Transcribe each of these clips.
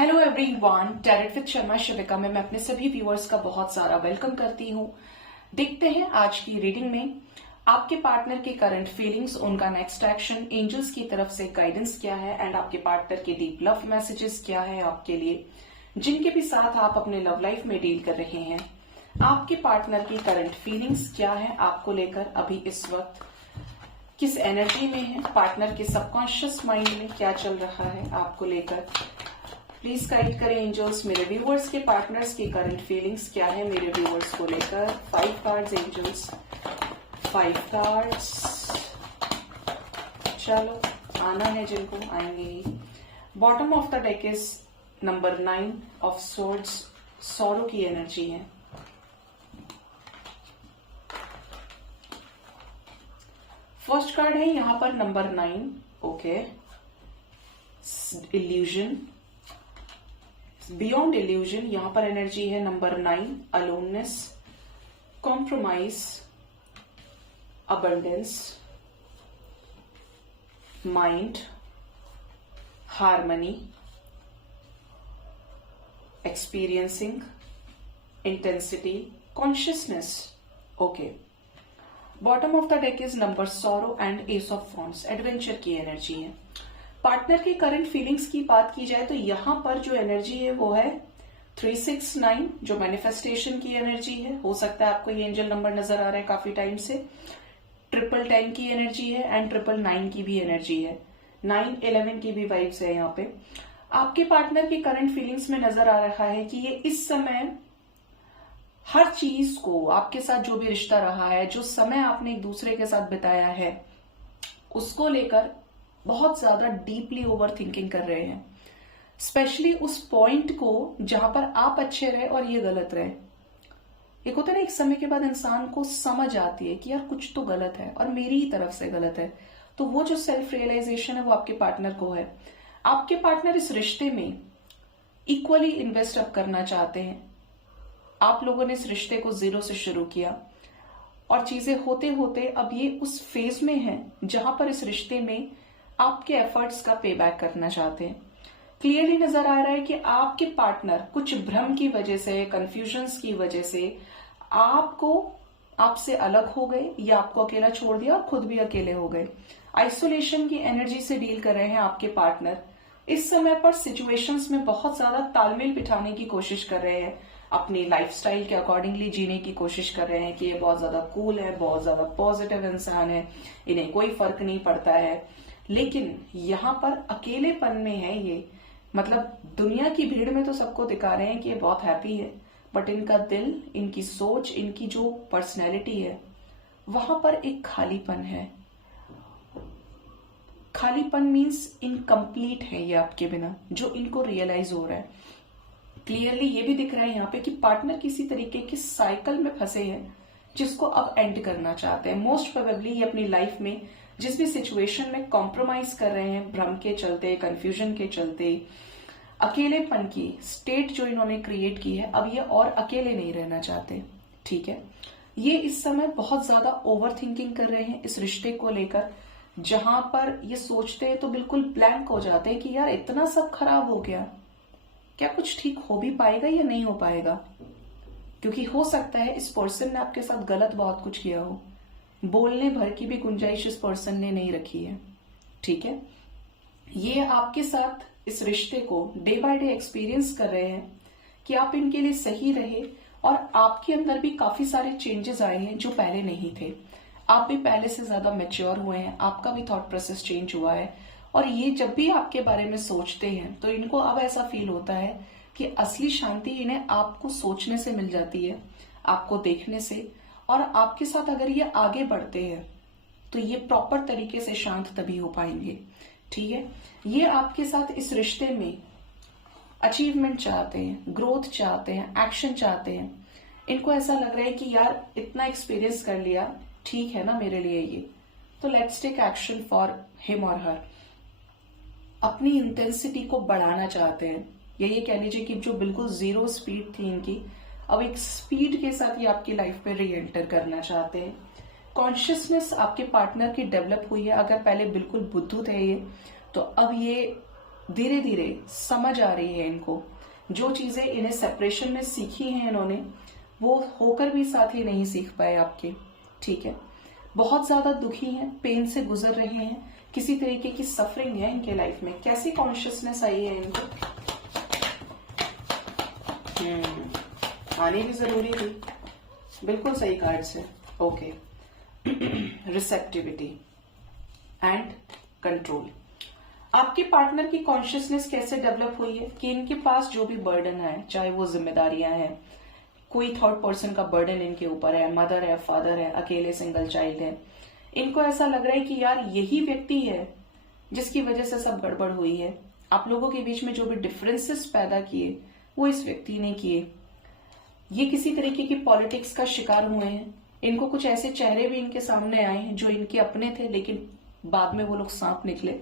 Hello everyone, tarot with Sharma Shivika में मैं अपने सभी व्यूअर्स का बहुत सारा वेलकम करती हूँ। देखते हैं आज की रीडिंग में आपके पार्टनर के करंट फीलिंग्स, उनका नेक्स्ट एक्शन, एंजल्स की तरफ से गाइडेंस क्या है एंड आपके पार्टनर के डीप लव मैसेजेस क्या है आपके लिए, जिनके भी साथ आप अपने लव लाइफ में डील कर रहे हैं। आपके पार्टनर की करंट फीलिंग्स क्या है आपको लेकर, अभी इस वक्त किस एनर्जी में है, पार्टनर के सबकॉन्शियस माइंड में क्या चल रहा है आपको लेकर। प्लीज गाइड करें एंजल्स मेरे व्यूवर्स के पार्टनर्स की करंट फीलिंग्स क्या है मेरे व्यूवर्स को लेकर। 5 कार्ड्स एंजल्स, 5 कार्ड्स। चलो आना है जिनको आएंगे ही। Bottom of the deck is number 9 of swords, sorrow की एनर्जी है। फर्स्ट कार्ड है यहां पर number 9, okay, illusion, beyond illusion. यहां पर एनर्जी है number 9, aloneness, compromise, abundance, mind, harmony, experiencing, intensity, consciousness, okay. Bottom of the deck is number sorrow and ace of wands, adventure की energy है। Partner की current feelings की बात की जाए तो यहां पर जो एनर्जी है वो है 369, जो मैनिफेस्टेशन की एनर्जी है। हो सकता है आपको ये एंजल नंबर नजर आ रहा है काफी टाइम से। 1010 की एनर्जी है एंड 999 की भी एनर्जी है, 911 की भी वाइब्स है यहाँ पे। आपके पार्टनर की करंट फीलिंग्स में नजर आ रहा है कि ये इस समय हर चीज को, आपके साथ जो भी रिश्ता रहा है, जो समय आपने एक दूसरे के साथ बिताया है, उसको लेकर बहुत ज्यादा डीपली ओवर थिंकिंग कर रहे हैं। स्पेशली उस पॉइंट को जहां पर आप अच्छे रहे और ये गलत रहे। एक होता है ना, एक समय के बाद इंसान को समझ आती है कि यार कुछ तो गलत है और मेरी ही तरफ से गलत है। तो वो जो सेल्फ रियलाइजेशन है वो आपके पार्टनर को है। आपके पार्टनर इस रिश्ते में इक्वली इन्वेस्ट अप करना चाहते हैं। आप लोगों ने इस रिश्ते को 0 से शुरू किया और चीजें होते होते अब ये उस फेज में है जहां पर इस रिश्ते में आपके एफर्ट्स का पे बैक करना चाहते हैं। क्लियरली नजर आ रहा है कि आपके पार्टनर कुछ भ्रम की वजह से, कंफ्यूजन्स की वजह से आपसे अलग हो गए या आपको अकेला छोड़ दिया और खुद भी अकेले हो गए। आइसोलेशन की एनर्जी से डील कर रहे हैं आपके पार्टनर। इस समय पर सिचुएशंस में बहुत ज्यादा तालमेल बिठाने की कोशिश कर रहे हैं, अपनी लाइफस्टाइल के अकॉर्डिंगली जीने की कोशिश कर रहे हैं कि ये बहुत ज्यादा कूल है, बहुत ज्यादा पॉजिटिव इंसान है, इन्हें कोई फर्क नहीं पड़ता है। लेकिन यहां पर अकेलेपन में है ये, मतलब दुनिया की भीड़ में तो सबको दिखा रहे हैं कि ये बहुत हैप्पी है, बट इनका दिल, इनकी सोच, इनकी जो पर्सनैलिटी है, वहां पर एक खालीपन है। खालीपन मीन्स इनकम्प्लीट है ये आपके बिना, जो इनको रियलाइज हो रहा है। क्लियरली ये भी दिख रहा है यहाँ पे कि पार्टनर किसी तरीके के साइकिल में फंसे हैं जिसको अब एंड करना चाहते हैं। मोस्ट प्रोबेबली ये अपनी लाइफ में जिस भी सिचुएशन में कॉम्प्रोमाइज कर रहे हैं, भ्रम के चलते, कंफ्यूजन के चलते, अकेलेपन की स्टेट जो इन्होंने क्रिएट की है, अब ये और अकेले नहीं रहना चाहते। ठीक है, ये इस समय बहुत ज्यादा ओवर थिंकिंग कर रहे हैं इस रिश्ते को लेकर, जहां पर ये सोचते हैं तो बिल्कुल ब्लैंक हो जाते हैं कि यार इतना सब खराब हो गया, क्या कुछ ठीक हो भी पाएगा या नहीं हो पाएगा। क्योंकि हो सकता है इस पर्सन ने आपके साथ गलत बहुत कुछ किया हो, बोलने भर की भी गुंजाइश इस पर्सन ने नहीं रखी है। ठीक है, ये आपके साथ इस रिश्ते को डे बाय डे एक्सपीरियंस कर रहे हैं कि आप इनके लिए सही रहे, और आपके अंदर भी काफी सारे चेंजेस आए हैं जो पहले नहीं थे। आप भी पहले से ज्यादा मैच्योर हुए हैं, आपका भी थॉट प्रोसेस चेंज हुआ है, और ये जब भी आपके बारे में सोचते हैं तो इनको अब ऐसा फील होता है कि असली शांति इन्हें आपको सोचने से मिल जाती है, आपको देखने से। और आपके साथ अगर ये आगे बढ़ते हैं तो ये प्रॉपर तरीके से शांत तभी हो पाएंगे। ठीक है, ये आपके साथ इस रिश्ते में अचीवमेंट चाहते हैं, ग्रोथ चाहते हैं, एक्शन चाहते हैं। इनको ऐसा लग रहा है कि यार इतना एक्सपीरियंस कर लिया, ठीक है ना मेरे लिए ये, तो let's take action for him और हर। अपनी इंटेंसिटी को बढ़ाना चाहते हैं, या ये कह लीजिए कि जो बिल्कुल 0 स्पीड थी इनकी, अब एक स्पीड के साथ ये आपकी लाइफ पे री एंटर करना चाहते हैं। कॉन्शियसनेस आपके पार्टनर की डेवलप हुई है। अगर पहले बिल्कुल बुद्धू थे ये, तो अब ये धीरे धीरे समझ आ रही है इनको। जो चीजें इन्हें सेपरेशन में सीखी हैं इन्होंने, वो होकर भी साथ ही नहीं सीख पाए आपके। ठीक है, बहुत ज्यादा दुखी हैं, पेन से गुजर रहे हैं, किसी तरीके की सफरिंग है इनके लाइफ में। कैसी कॉन्शियसनेस आई है इनको? आने भी जरूरी थी, बिल्कुल सही कार्ड से। Okay, receptivity and control. आपके पार्टनर की कॉन्शियसनेस कैसे डेवलप हुई है कि इनके पास जो भी बर्डन है, चाहे वो जिम्मेदारियां हैं, कोई थर्ड पर्सन का बर्डन इनके ऊपर है, मदर है, फादर है, अकेले सिंगल चाइल्ड है, इनको ऐसा लग रहा है कि यार यही व्यक्ति है जिसकी वजह से सब गड़बड़ हुई है। आप लोगों के बीच में जो भी डिफरेंसेस पैदा किए वो इस व्यक्ति ने किए। ये किसी तरीके की पॉलिटिक्स का शिकार हुए हैं। इनको कुछ ऐसे चेहरे भी इनके सामने आए हैं जो इनके अपने थे, लेकिन बाद में वो लोग सांप निकले।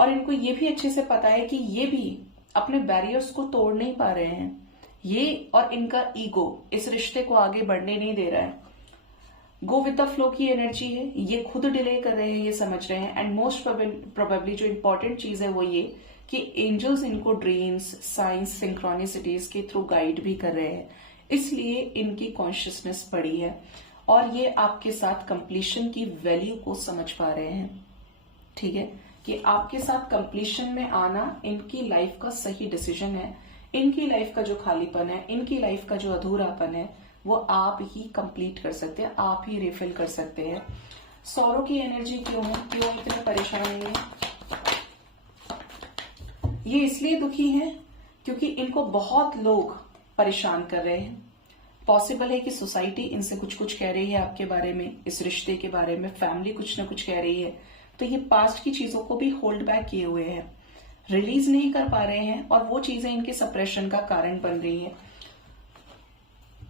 और इनको ये भी अच्छे से पता है कि ये भी अपने बैरियर्स को तोड़ नहीं पा रहे हैं। ये और इनका ईगो इस रिश्ते को आगे बढ़ने नहीं दे रहा है। गो विद द फ्लो की एनर्जी है, ये खुद डिले कर रहे हैं, ये समझ रहे हैं। एंड मोस्ट प्रोबेबली जो इंपॉर्टेंट चीज है वो ये कि एंजल्स इनको ड्रीम्स, साइंस, सिंक्रोनिसिटीज के थ्रू गाइड भी कर रहे हैं, इसलिए इनकी कॉन्शियसनेस बढ़ी है और ये आपके साथ कंप्लीशन की वैल्यू को समझ पा रहे हैं। ठीक है, कि आपके साथ कंप्लीशन में आना इनकी लाइफ का सही डिसीजन है। इनकी लाइफ का जो खालीपन है, इनकी लाइफ का जो अधूरापन है, वो आप ही कंप्लीट कर सकते हैं, आप ही रिफिल कर सकते हैं। सौरों की एनर्जी क्यों है, क्यों इतने परेशान है ये इसलिए दुखी हैं क्योंकि इनको बहुत लोग परेशान कर रहे हैं। पॉसिबल है कि सोसाइटी इनसे कुछ कुछ कह रही है आपके बारे में, इस रिश्ते के बारे में, फैमिली कुछ ना कुछ कह रही है। तो ये पास्ट की चीजों को भी होल्ड बैक किए हुए हैं, रिलीज नहीं कर पा रहे हैं और वो चीजें इनके सप्रेशन का कारण बन रही है।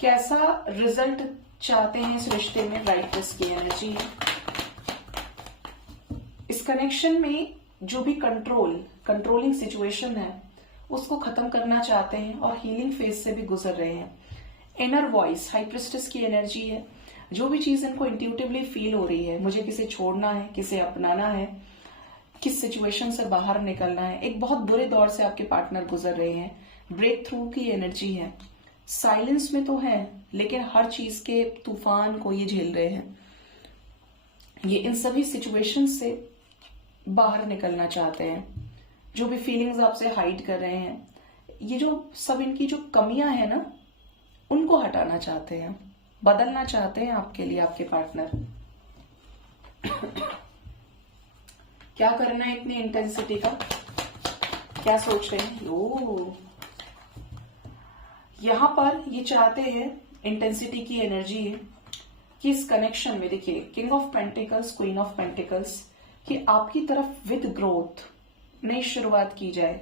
कैसा रिजल्ट चाहते हैं इस रिश्ते में? राइटर्स की एनर्जी है। इस कनेक्शन में जो भी कंट्रोलिंग सिचुएशन है उसको खत्म करना चाहते हैं और हीलिंग फेज से भी गुजर रहे हैं। इनर वॉइस, हाई प्रिस्टेस की एनर्जी है। जो भी चीज इनको इंट्यूटिवली फील हो रही है, मुझे किसे छोड़ना है, किसे अपनाना है, किस सिचुएशन से बाहर निकलना है। एक बहुत बुरे दौर से आपके पार्टनर गुजर रहे हैं। ब्रेक थ्रू की एनर्जी है। साइलेंस में तो है लेकिन हर चीज के तूफान को ये झेल रहे हैं। ये इन सभी सिचुएशन से बाहर निकलना चाहते हैं। जो भी फीलिंग्स आपसे हाइड कर रहे हैं, ये जो सब इनकी जो कमियां हैं ना, उनको हटाना चाहते हैं, बदलना चाहते हैं आपके लिए आपके पार्टनर। क्या करना है इतनी इंटेंसिटी का, क्या सोच रहे हैं? यहां पर ये चाहते हैं, इंटेंसिटी की एनर्जी है कि इस कनेक्शन में देखिए king of pentacles, queen of pentacles, कि आपकी तरफ विद ग्रोथ नई शुरुआत की जाए।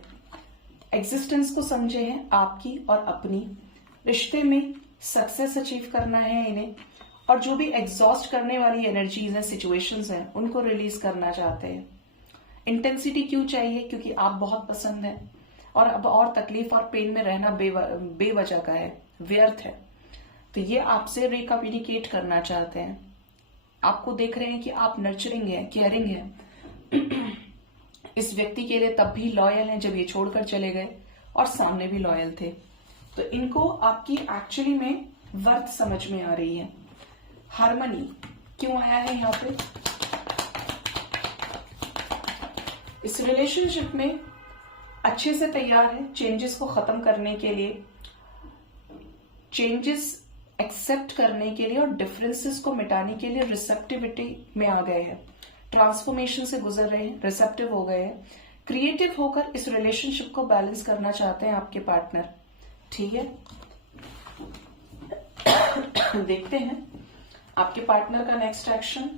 एग्जिस्टेंस को समझे हैं आपकी और अपनी। रिश्ते में सक्सेस अचीव करना है इन्हें और जो भी एग्जॉस्ट करने वाली एनर्जीज हैं, सिचुएशंस हैं, उनको रिलीज करना चाहते हैं। इंटेंसिटी क्यों चाहिए? क्योंकि आप बहुत पसंद है और अब और तकलीफ और पेन में रहना बेवजह का है, व्यर्थ है। तो ये आपसे रिकम्युनिकेट करना चाहते हैं। आपको देख रहे हैं कि आप नर्चरिंग है, केयरिंग है इस व्यक्ति के लिए, तब भी लॉयल हैं जब ये छोड़कर चले गए और सामने भी लॉयल थे। तो इनको आपकी एक्चुअली में वर्थ समझ में आ रही है। हार्मनी क्यों आया है यहाँ पे? इस रिलेशनशिप में अच्छे से तैयार है चेंजेस को खत्म करने के लिए, चेंजेस एक्सेप्ट करने के लिए और डिफरेंसेस को मिटाने के लिए रिसेप्टिविटी में आ गए हैं। ट्रांसफॉर्मेशन से गुजर रहे हैं, रिसेप्टिव हो गए हैं, क्रिएटिव होकर इस रिलेशनशिप को बैलेंस करना चाहते हैं आपके पार्टनर। ठीक है, देखते हैं आपके पार्टनर का नेक्स्ट एक्शन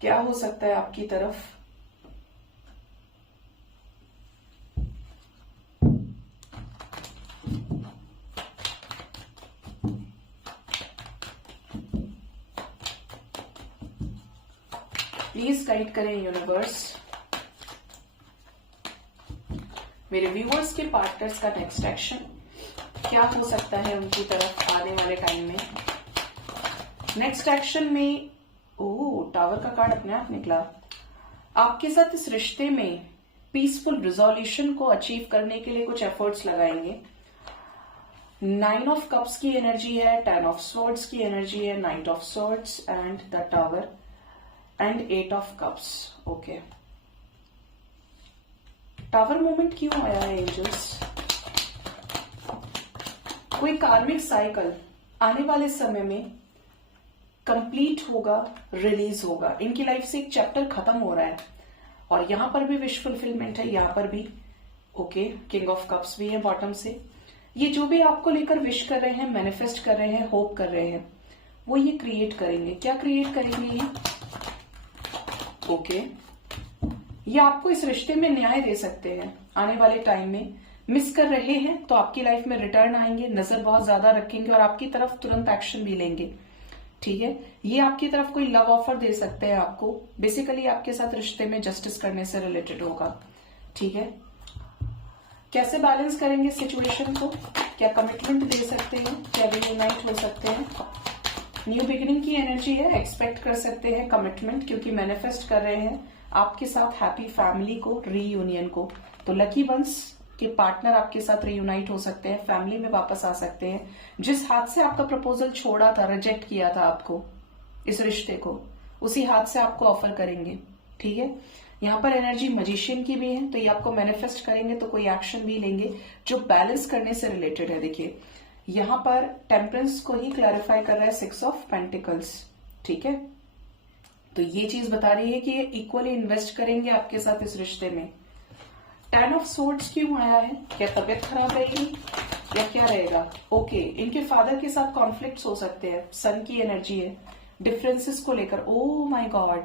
क्या हो सकता है आपकी तरफ। प्लीज गाइड करें यूनिवर्स मेरे व्यूअर्स के पार्टनर्स का नेक्स्ट एक्शन क्या हो सकता है उनकी तरफ आने वाले टाइम में। नेक्स्ट एक्शन में टावर का कार्ड अपने आप निकला। आपके साथ इस रिश्ते में पीसफुल रिजोल्यूशन को अचीव करने के लिए कुछ एफर्ट्स लगाएंगे। 9 ऑफ कप्स की एनर्जी है, 10 ऑफ स्वॉर्ड्स की एनर्जी है, night of swords and the tower and 8 of cups. Okay, tower moment क्यों आया है एंजल्स? कोई कार्मिक साइकिल आने वाले समय में कंप्लीट होगा, रिलीज होगा। इनकी लाइफ से एक चैप्टर खत्म हो रहा है और यहां पर भी विश फुलफिलमेंट है, यहां पर भी। ओके, किंग ऑफ कप्स भी है बॉटम से। ये जो भी आपको लेकर विश कर रहे हैं, मैनिफेस्ट कर रहे हैं, होप कर रहे हैं, वो ये क्रिएट करेंगे। क्या क्रिएट करेंगे ये? ओके, ये आपको इस रिश्ते में न्याय दे सकते हैं आने वाले टाइम में। मिस कर रहे हैं तो आपकी लाइफ में रिटर्न आएंगे, नजर बहुत ज्यादा रखेंगे और आपकी तरफ तुरंत एक्शन भी लेंगे। ठीक है, ये आपकी तरफ कोई लव ऑफर दे सकते हैं आपको। बेसिकली आपके साथ रिश्ते में जस्टिस करने से रिलेटेड होगा। ठीक है, कैसे बैलेंस करेंगे सिचुएशन को? क्या कमिटमेंट दे सकते हैं? क्या रीयूनाइट हो सकते हैं? न्यू बिगिनिंग की एनर्जी है, एक्सपेक्ट कर सकते हैं कमिटमेंट, क्योंकि मैनिफेस्ट कर रहे हैं आपके साथ हैप्पी फैमिली को, रीयूनियन को। तो लकी वंस के पार्टनर आपके साथ रीयूनाइट हो सकते हैं, फैमिली में वापस आ सकते हैं। जिस हाथ से आपका प्रपोजल छोड़ा था, रिजेक्ट किया था आपको इस रिश्ते को, उसी हाथ से आपको ऑफर करेंगे। ठीक है, यहाँ पर एनर्जी मजिशियन की भी है, तो ये आपको मैनिफेस्ट करेंगे तो कोई एक्शन भी लेंगे जो बैलेंस करने से रिलेटेड है। देखिए यहाँ पर टेम्परेंस को ही क्लैरिफाई कर रहा है 6 ऑफ पेंटिकल्स। ठीक है, तो ये चीज बता रही है कि ये इक्वली इन्वेस्ट करेंगे आपके साथ इस रिश्ते में। 10 ऑफ सोर्ड्स क्यों आया है? क्या तबियत खराब रहेगी या क्या रहेगा? ओके, इनके फादर के साथ कॉन्फ्लिक्ट्स हो सकते हैं, सन की एनर्जी है, डिफरेंसेस को लेकर। Oh my god,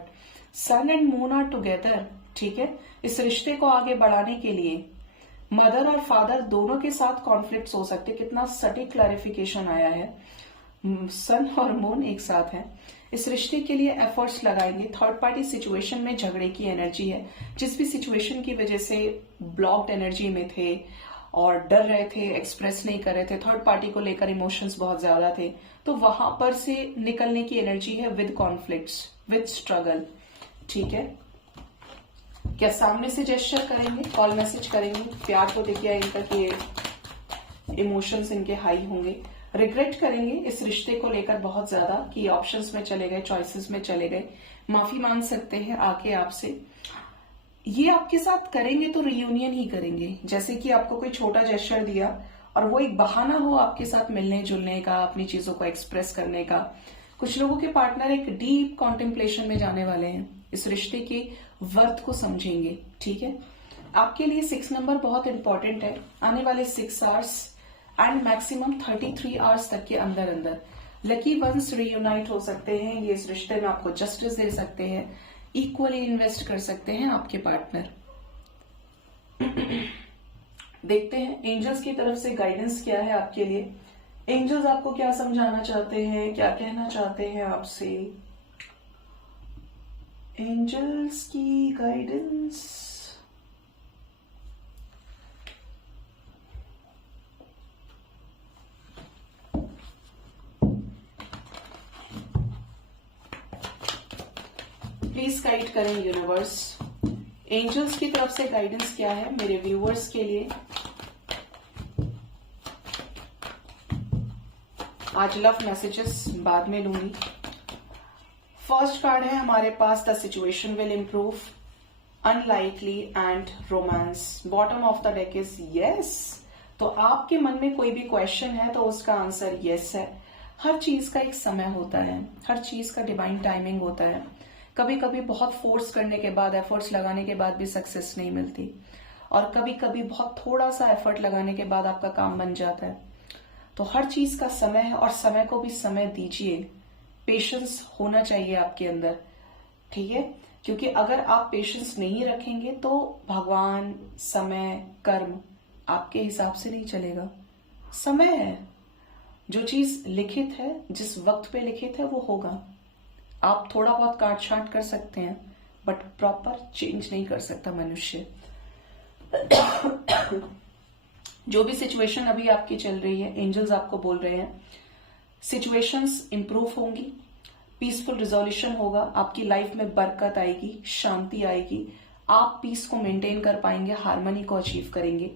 sun and moon are together. ठीक है, इस रिश्ते को आगे बढ़ाने के लिए मदर और फादर दोनों के साथ कॉन्फ्लिक्ट्स हो सकते। कितना सटीक क्लैरिफिकेशन आया है। सन और मून एक साथ है, इस रिश्ते के लिए एफर्ट्स लगाएंगे। थर्ड पार्टी सिचुएशन में झगड़े की एनर्जी है। जिस भी सिचुएशन की वजह से ब्लॉक्ड एनर्जी में थे और डर रहे थे, एक्सप्रेस नहीं कर रहे थे, थर्ड पार्टी को लेकर इमोशंस बहुत ज्यादा थे, तो वहां पर से निकलने की एनर्जी है विद कॉन्फ्लिक्ट्स, विद स्ट्रगल। ठीक है, क्या सामने से जेस्चर करेंगे, कॉल मैसेज करेंगे? प्यार को देखिए इनका कि इमोशंस इनके हाई होंगे। रिग्रेट करेंगे इस रिश्ते को लेकर बहुत ज्यादा कि ऑप्शंस में चले गए, चॉइसेस में चले गए। माफी मांग सकते हैं आके आपसे। ये आपके साथ करेंगे तो रियूनियन ही करेंगे। जैसे कि आपको कोई छोटा जेस्चर दिया और वो एक बहाना हो आपके साथ मिलने जुलने का, अपनी चीजों को एक्सप्रेस करने का। कुछ लोगों के पार्टनर एक डीप कॉन्टेम्पलेशन में जाने वाले हैं, इस रिश्ते के वर्थ को समझेंगे। ठीक है, आपके लिए 6 नंबर बहुत इंपॉर्टेंट है। आने वाले 6 आवर्स एंड मैक्सिमम 33 आवर्स तक के अंदर अंदर लकी वंस रीयूनाइट हो सकते हैं। ये इस रिश्ते में आपको जस्टिस दे सकते हैं, इक्वली इन्वेस्ट कर सकते हैं आपके पार्टनर। देखते हैं एंजल्स की तरफ से गाइडेंस क्या है आपके लिए। एंजल्स आपको क्या समझाना चाहते हैं, क्या कहना चाहते हैं आपसे? एंजल्स की गाइडेंस। प्लीज गाइड करें यूनिवर्स। एंजल्स की तरफ से गाइडेंस क्या है मेरे व्यूअर्स के लिए? आज लव मैसेजेस बाद में लूंगी। फर्स्ट कार्ड है हमारे पास, the situation will improve, unlikely and romance. Bottom of the deck is yes. तो आपके मन में कोई भी क्वेश्चन है तो उसका आंसर यस है। हर चीज का एक समय होता है, हर चीज का डिवाइन टाइमिंग होता है। कभी कभी बहुत फोर्स करने के बाद, एफर्ट्स लगाने के बाद भी सक्सेस नहीं मिलती, और कभी कभी बहुत थोड़ा सा एफर्ट लगाने के बाद आपका काम बन जाता है। तो हर चीज का समय है और समय को भी समय दीजिए। पेशेंस होना चाहिए आपके अंदर। ठीक है, क्योंकि अगर आप पेशेंस नहीं रखेंगे तो भगवान, समय, कर्म आपके हिसाब से नहीं चलेगा। समय है, जो चीज लिखित है, जिस वक्त पे लिखित है वो होगा। आप थोड़ा बहुत काट छांट कर सकते हैं बट प्रॉपर चेंज नहीं कर सकता मनुष्य। जो भी सिचुएशन अभी आपकी चल रही है, एंजल्स आपको बोल रहे हैं सिचुएशंस इंप्रूव होंगी, पीसफुल रिजोल्यूशन होगा, आपकी लाइफ में बरकत आएगी, शांति आएगी, आप पीस को मेंटेन कर पाएंगे, हार्मनी को अचीव करेंगे।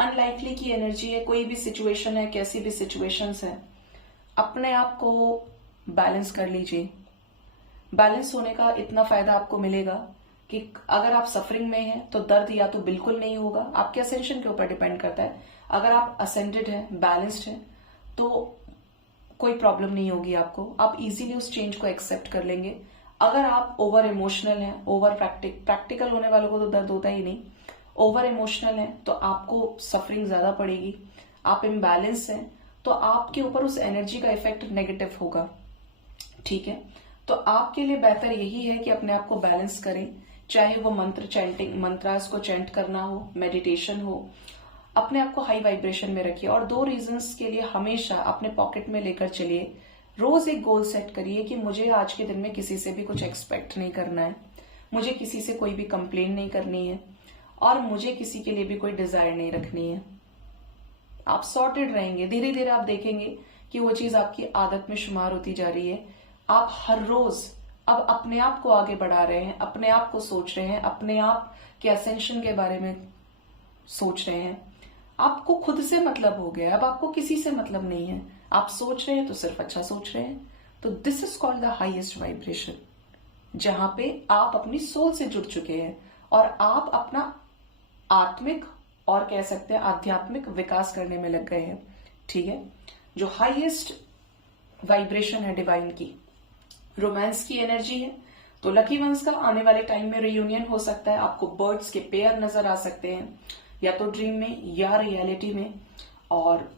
अनलाइकली की एनर्जी है, कोई भी सिचुएशन है, कैसी भी सिचुएशंस है, अपने आप को बैलेंस कर लीजिए। बैलेंस होने का इतना फायदा आपको मिलेगा कि अगर आप सफरिंग में हैं तो दर्द या तो बिल्कुल नहीं होगा, आपके असेंशन के ऊपर डिपेंड करता है। अगर आप असेंडेड हैं, बैलेंस्ड हैं, तो कोई प्रॉब्लम नहीं होगी आपको, आप इजीली उस चेंज को एक्सेप्ट कर लेंगे। अगर आप ओवर इमोशनल हैं, ओवर प्रैक्टिकल होने वालों को तो दर्द होता ही नहीं, ओवर इमोशनल हैं तो आपको सफरिंग ज्यादा पड़ेगी। आप इम्बैलेंस हैं तो आपके ऊपर उस एनर्जी का इफेक्ट नेगेटिव होगा। ठीक है, तो आपके लिए बेहतर यही है कि अपने आप को बैलेंस करें, चाहे वो मंत्र चैंटिंग, मंत्रास को चैंट करना हो, मेडिटेशन हो, अपने आप को हाई वाइब्रेशन में रखिए। और 2 रीजंस के लिए हमेशा अपने पॉकेट में लेकर चलिए। रोज एक गोल सेट करिए कि मुझे आज के दिन में किसी से भी कुछ एक्सपेक्ट नहीं करना है, मुझे किसी से कोई भी कंप्लेन नहीं करनी है, और मुझे किसी के लिए भी कोई डिजायर नहीं रखनी है। आप सॉर्टेड रहेंगे, धीरे धीरे आप देखेंगे कि वो चीज आपकी आदत में शुमार होती जा रही है। आप हर रोज अब अपने आप को आगे बढ़ा रहे हैं, अपने आप को सोच रहे हैं, अपने आप के असेंशन के बारे में सोच रहे हैं। आपको खुद से मतलब हो गया, अब आपको किसी से मतलब नहीं है। आप सोच रहे हैं तो सिर्फ अच्छा सोच रहे हैं। तो this is called the highest vibration, जहां पे आप अपनी सोल से जुड़ चुके हैं और आप अपना आत्मिक और कह सकते हैं आध्यात्मिक विकास करने में लग गए हैं। ठीक है, जो हाईएस्ट वाइब्रेशन है डिवाइन की, रोमांस की एनर्जी है। तो लकी वंस का आने वाले टाइम में रियूनियन हो सकता है, आपको बर्ड्स के पेयर नजर आ सकते हैं, या तो ड्रीम में या रियलिटी में। और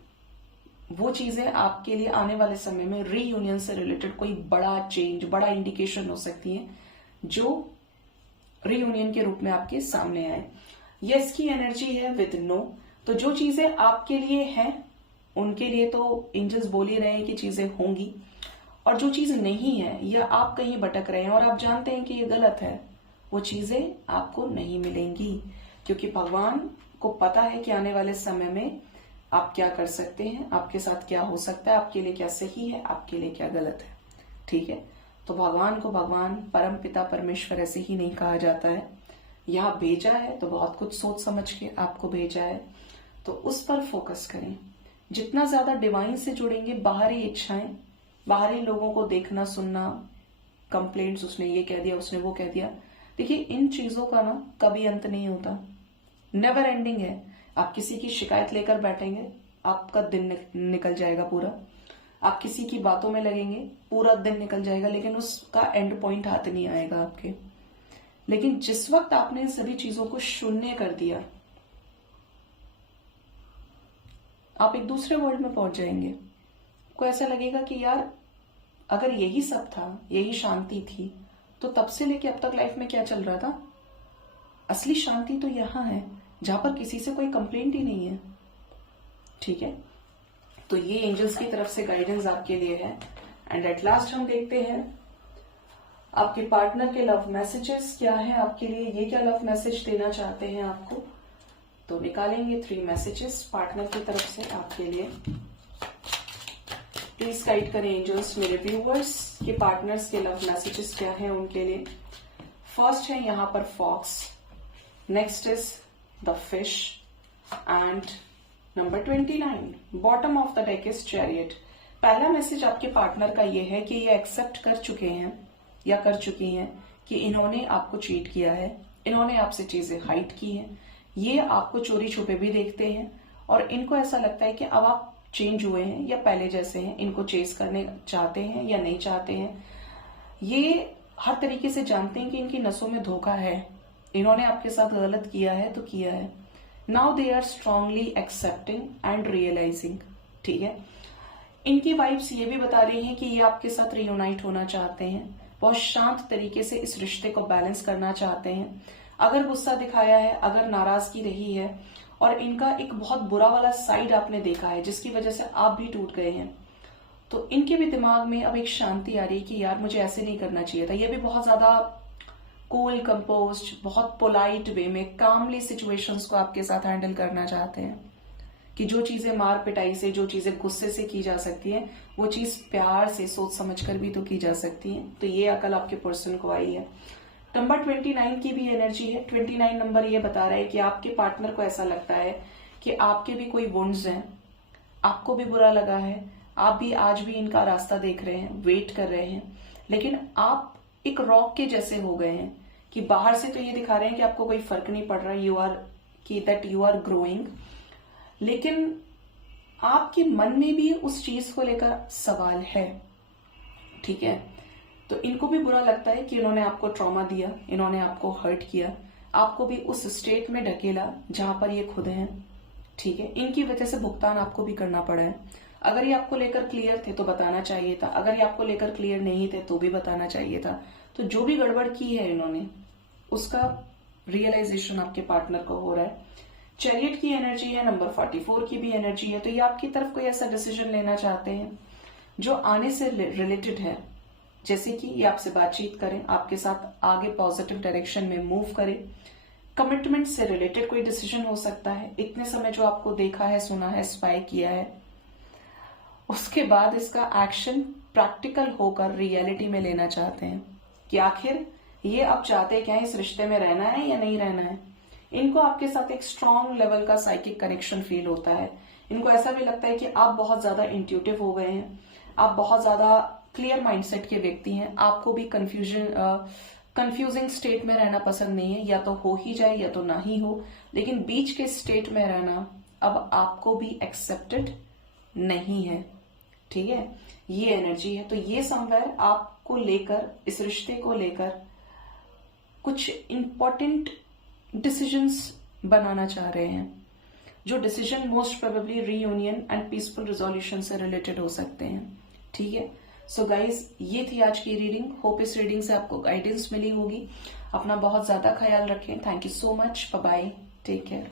वो चीजें आपके लिए आने वाले समय में रीयूनियन से रिलेटेड कोई बड़ा चेंज, बड़ा इंडिकेशन हो सकती है, जो रीयूनियन के रूप में आपके सामने आए। यस की एनर्जी है विद नो। तो जो चीजें आपके लिए हैं उनके लिए तो एंजल्स बोल ही रहे हैं कि चीजें होंगी, और जो चीज नहीं है या आप कहीं भटक रहे हैं और आप जानते हैं कि ये गलत है, वो चीजें आपको नहीं मिलेंगी, क्योंकि भगवान को पता है कि आने वाले समय में आप क्या कर सकते हैं, आपके साथ क्या हो सकता है, आपके लिए क्या सही है, आपके लिए क्या गलत है। ठीक है, तो भगवान को भगवान, परम पिता परमेश्वर ऐसे ही नहीं कहा जाता है। यहाँ भेजा है तो बहुत कुछ सोच समझ के आपको भेजा है, तो उस पर फोकस करें। जितना ज्यादा डिवाइन से जुड़ेंगे, बाहरी इच्छाएं, बाहरी लोगों को देखना सुनना, कंप्लेंट्स, उसने ये कह दिया, उसने वो कह दिया, देखिए इन चीजों का ना कभी अंत नहीं होता, नेवर एंडिंग है। आप किसी की शिकायत लेकर बैठेंगे, आपका दिन निकल जाएगा पूरा। आप किसी की बातों में लगेंगे, पूरा दिन निकल जाएगा, लेकिन उसका एंड पॉइंट हाथ नहीं आएगा आपके। लेकिन जिस वक्त आपने इन सभी चीजों को शून्य कर दिया, आप एक दूसरे वर्ल्ड में पहुंच जाएंगे। को ऐसा लगेगा कि यार अगर यही सब था, यही शांति थी, तो तब से लेके अब तक लाइफ में क्या चल रहा था। असली शांति तो यहां है जहां पर किसी से कोई कंप्लेंट ही नहीं है। ठीक है, तो ये एंजल्स की तरफ से गाइडेंस आपके लिए है। एंड एट लास्ट हम देखते हैं आपके पार्टनर के लव मैसेजेस क्या है आपके लिए, ये क्या लव मैसेज देना चाहते हैं आपको। तो निकालेंगे 3 मैसेजेस पार्टनर की तरफ से आपके लिए। प्लीज गाइड करें एंजल्स मेरे व्यूवर्स के पार्टनर्स के लव मैसेजेस क्या हैं उनके लिए। फर्स्ट है यहाँ पर fox, next is the fish, and number 29 bottom of the deck is chariot. पहला मैसेज आपके पार्टनर का ये है कि ये एक्सेप्ट कर चुके हैं या कर चुकी हैं कि इन्होंने आपको चीट किया है, इन्होंने आपसे चीजें हाइड की हैं, ये आपको चोरी छुपे भी देखते हैं, और इनको ऐसा लगता है कि अब आप चेंज हुए हैं या पहले जैसे हैं, इनको चेस करने चाहते हैं या नहीं चाहते हैं। ये हर तरीके से जानते हैं कि इनकी नसों में धोखा है, इन्होंने आपके साथ गलत किया है तो किया है। Now they are strongly accepting and realising. ठीक है, इनकी वाइब्स ये भी बता रही हैं कि ये आपके साथ रियूनाइट होना चाहते हैं, बहुत शांत तरीके से इस रिश्ते को बैलेंस करना चाहते हैं। अगर गुस्सा दिखाया है, अगर नाराजगी रही है, और इनका एक बहुत बुरा वाला साइड आपने देखा है जिसकी वजह से आप भी टूट गए हैं, तो इनके भी दिमाग में अब एक शांति आ रही है कि यार मुझे ऐसे नहीं करना चाहिए था। ये भी बहुत ज्यादा कूल कंपोज्ड, बहुत पोलाइट वे में कामली सिचुएशंस को आपके साथ हैंडल करना चाहते हैं, कि जो चीजें मार पिटाई से, जो चीजें गुस्से से की जा सकती है, वो चीज प्यार से सोच समझ कर भी तो की जा सकती है। तो ये अकल आपके पर्सन को आई है। नंबर 29 की भी एनर्जी है। 29 नंबर ये बता रहा है कि आपके पार्टनर को ऐसा लगता है कि आपके भी कोई वुंड्स हैं, आपको भी बुरा लगा है, आप भी आज भी इनका रास्ता देख रहे हैं, वेट कर रहे हैं, लेकिन आप एक रॉक के जैसे हो गए हैं कि बाहर से तो ये दिखा रहे हैं कि आपको कोई फर्क नहीं पड़ रहा, यू आर कि दैट यू आर ग्रोइंग, लेकिन आपके मन में भी उस चीज को लेकर सवाल है। ठीक है, तो इनको भी बुरा लगता है कि इन्होंने आपको ट्रॉमा दिया, इन्होंने आपको हर्ट किया, आपको भी उस स्टेट में ढकेला जहां पर ये खुद हैं। ठीक है, इनकी वजह से भुगतान आपको भी करना पड़ा है। अगर ये आपको लेकर क्लियर थे तो बताना चाहिए था, अगर ये आपको लेकर क्लियर नहीं थे तो भी बताना चाहिए था। तो जो भी गड़बड़ की है इन्होंने, उसका रियलाइजेशन आपके पार्टनर को हो रहा है। चैरियट की एनर्जी है, नंबर 44 की भी एनर्जी है। तो ये आपकी तरफ कोई ऐसा डिसीजन लेना चाहते हैं जो आने से रिलेटेड है, जैसे कि ये आपसे बातचीत करें, आपके साथ आगे पॉजिटिव डायरेक्शन में मूव करें। कमिटमेंट से रिलेटेड कोई डिसीजन हो सकता है। इतने समय जो आपको देखा है, सुना है, स्पाई किया है, उसके बाद इसका एक्शन प्रैक्टिकल होकर रियलिटी में लेना चाहते हैं कि आखिर ये अब चाहते क्या है, इस रिश्ते में रहना है या नहीं रहना है। इनको आपके साथ एक स्ट्रॉन्ग लेवल का साइकिक कनेक्शन फील होता है। इनको ऐसा भी लगता है कि आप बहुत ज्यादा इंट्यूटिव हो गए हैं, आप बहुत ज्यादा क्लियर माइंडसेट के व्यक्ति हैं, आपको भी कंफ्यूजिंग स्टेट में रहना पसंद नहीं है, या तो हो ही जाए या तो ना ही हो, लेकिन बीच के स्टेट में रहना अब आपको भी एक्सेप्टेड नहीं है। ठीक है, ये एनर्जी है। तो ये समवेयर आपको लेकर, इस रिश्ते को लेकर कुछ इंपॉर्टेंट डिसीजंस बनाना चाह रहे हैं, जो decision most probably reunion and peaceful resolution से रिलेटेड हो सकते हैं। ठीक है, सो गाइज, ये थी आज की रीडिंग। होप इस रीडिंग से आपको गाइडेंस मिली होगी। अपना बहुत ज्यादा ख्याल रखें। Thank you so much, bye bye, take care.